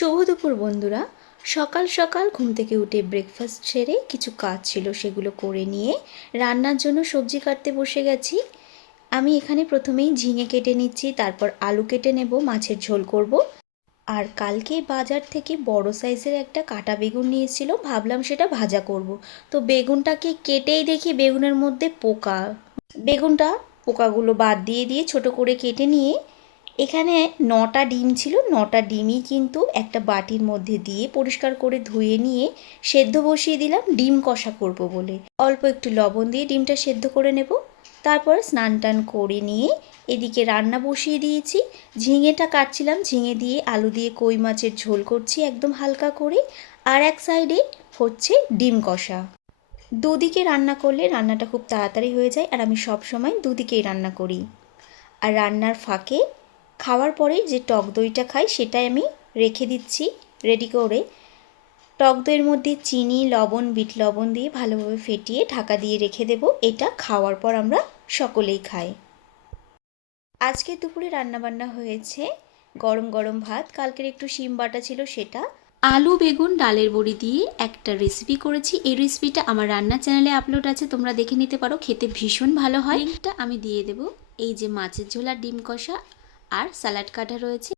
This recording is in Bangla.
শুভ দুপুর বন্ধুরা। সকাল সকাল ঘুম থেকে উঠে ব্রেকফাস্ট সেরে কিছু কাজ ছিল সেগুলো করে নিয়ে রান্নার জন্য সবজি কাটতে বসে গেছি। আমি এখানে প্রথমেই ঝিঙে কেটে নিচ্ছি, তারপর আলু কেটে নেব, মাছের ঝোল করব। আর কালকে বাজার থেকে বড় সাইজের একটা কাটা বেগুন নিয়েছিল, ভাবলাম সেটা ভাজা করব। তো বেগুনটাকে কেটেই দেখি বেগুনের মধ্যে পোকা। বেগুনটা পোকাগুলো বাদ দিয়ে দিয়ে ছোট করে কেটে নিয়ে এখানে 9টা ডিম ছিল, 9টা ডিমই কিন্তু একটা বাটির মধ্যে দিয়ে পরিষ্কার করে ধুয়ে নিয়ে সেদ্ধ বসিয়ে দিলাম ডিম কষা করব বলে। অল্প একটু লবণ দিয়ে ডিমটা সেদ্ধ করে নেব। তারপর স্নান টান করে নিয়ে এদিকে রান্না বসিয়ে দিয়েছি। ঝিঙেটা কাটছিলাম, ঝিঙে দিয়ে আলু দিয়ে কই মাছের ঝোল করছি একদম হালকা করে। আর এক সাইডে হচ্ছে ডিম কষা। দুদিকে রান্না করলে রান্নাটা খুব তাড়াতাড়ি হয়ে যায়, আর আমি সব সময় দুদিকেই রান্না করি। আর রান্নার ফাঁকে খাওয়ার পরে যে টক দইটা খাই সেটাই আমি রেখে দিচ্ছি রেডি করে। টক দইয়ের মধ্যে চিনি, লবণ, বিট লবণ দিয়ে ভালোভাবে ফেটিয়ে ঢাকা দিয়ে রেখে দেব। এটা খাওয়ার পর আমরা সকলেই খাই। আজকে দুপুরে রান্নাবান্না হয়েছে গরম গরম ভাত, কালকের একটু শিম বাটা ছিল সেটা, আলু বেগুন ডালের বড়ি দিয়ে একটা রেসিপি করেছি। এই রেসিপিটা আমার রান্নার চ্যানেলে আপলোড আছে, তোমরা দেখে নিতে পারো, খেতে ভীষণ ভালো হয়। লিঙ্কটা আমি দিয়ে দেবো। এই যে মাছের ঝোল আর ডিম কষা আর স্যালাড কাটা রয়েছে,